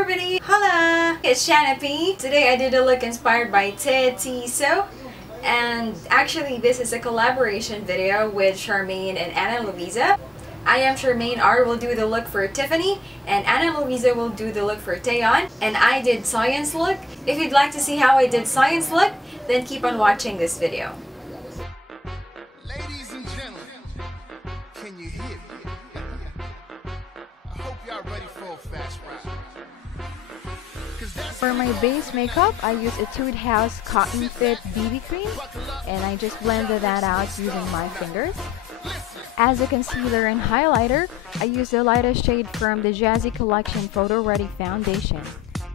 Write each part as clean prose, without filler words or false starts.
everybody! Hola! It's Shanna P. Today I did a look inspired by Ted Tissot. And actually this is a collaboration video with Charmaine and Ana Luisa. I am Charmaine R will do the look for Tiffany and Ana Luisa will do the look for Taeyeon. And I did science look. If you'd like to see how I did science look, then keep on watching this video. Ladies and gentlemen, can you hear me? I hope y'all ready for a fast ride. For my base makeup, I use Etude House Cotton Fit BB Cream and I just blended that out using my fingers. As a concealer and highlighter, I use the lightest shade from the Jazzy Collection Photo Ready Foundation.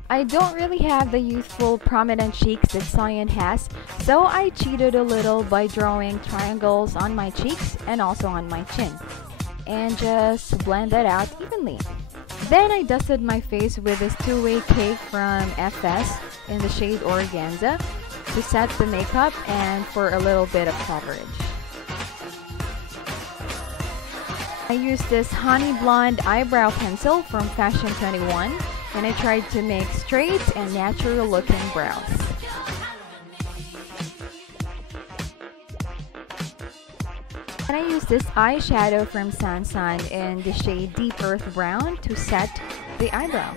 I don't really have the youthful prominent cheeks that Cyan has, so I cheated a little by drawing triangles on my cheeks and also on my chin. And just blend that out evenly. Then I dusted my face with this two-way cake from FS in the shade Organza to set the makeup and for a little bit of coverage. I used this honey blonde eyebrow pencil from Fashion 21 and I tried to make straight and natural looking brows. And I used this eyeshadow from Sansan in the shade Deep Earth Brown to set the eyebrow.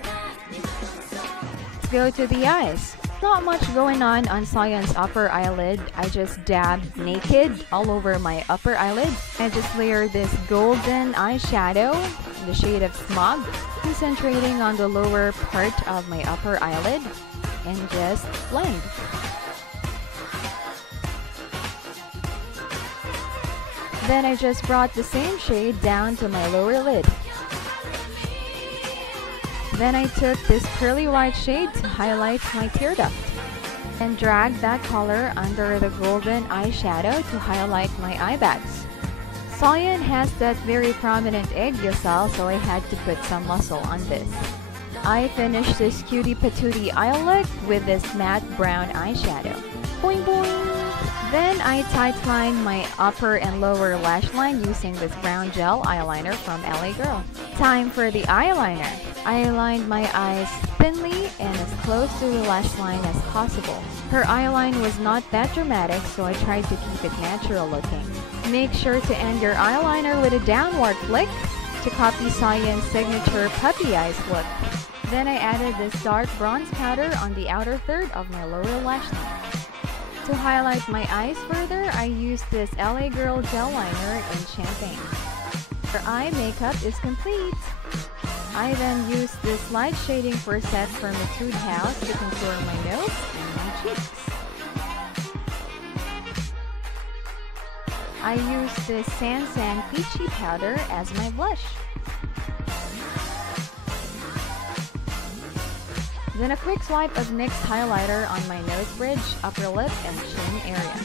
Let's go to the eyes. Not much going on Cyan's upper eyelid. I just dabbed naked all over my upper eyelid. I just layered this golden eyeshadow in the shade of Smog, concentrating on the lower part of my upper eyelid, and just blend. Then I just brought the same shade down to my lower lid. Then I took this pearly white shade to highlight my tear duct and dragged that color under the golden eyeshadow to highlight my eye bags. Cyan has that very prominent egg yosel, so I had to put some muscle on this. I finished this cutie patootie eye look with this matte brown eyeshadow. Boing boing! Then I tightlined my upper and lower lash line using this brown gel eyeliner from LA Girl. Time for the eyeliner. I aligned my eyes thinly and as close to the lash line as possible. Her eyeline was not that dramatic, so I tried to keep it natural looking. Make sure to end your eyeliner with a downward flick to copy Cyan's signature puppy eyes look. Then I added this dark bronze powder on the outer third of my lower lash line. To highlight my eyes further, I used this LA Girl gel liner in Champagne. Her eye makeup is complete. I then used this light shading for set from Etude House to contour my nose and my cheeks. I used this Sansan Peachy powder as my blush. Then a quick swipe of NYX highlighter on my nose bridge, upper lip, and chin area.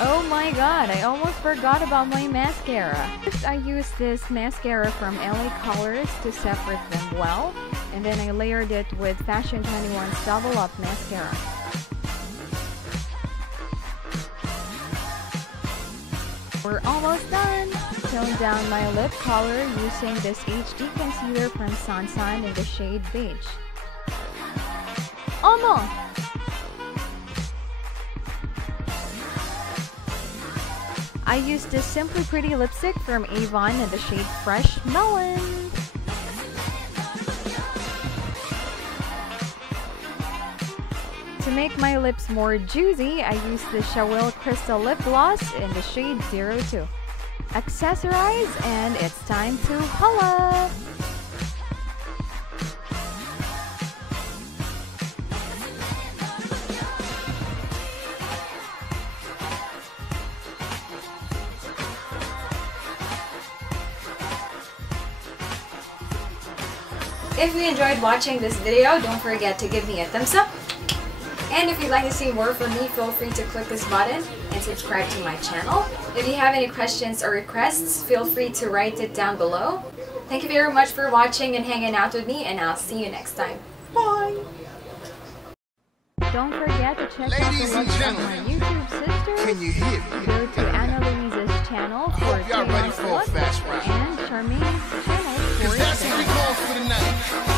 Oh my god, I almost forgot about my mascara. First, I used this mascara from LA Colors to separate them well, and then I layered it with Fashion 21's Double Up mascara. We're almost done! Tone down my lip color using this HD concealer from Sansan in the shade Beige. Omo! I used this Simply Pretty lipstick from Avon in the shade Fresh Melon. To make my lips more juicy, I used the Shawil Crystal Lip Gloss in the shade 02. Accessorize and it's time to holla! If you enjoyed watching this video, don't forget to give me a thumbs up. And if you'd like to see more from me, feel free to click this button and subscribe to my channel. If you have any questions or requests, feel free to write it down below. Thank you very much for watching and hanging out with me, and I'll see you next time. Bye! Don't forget to check out the looks of my YouTube sisters. Can you hear me? Go to Ana Luisa's channel for Hope y'all ready Taeyeon's for a look fast ride. and Charmaine's channel for Cause that's what we Taeyeon. going for tonight.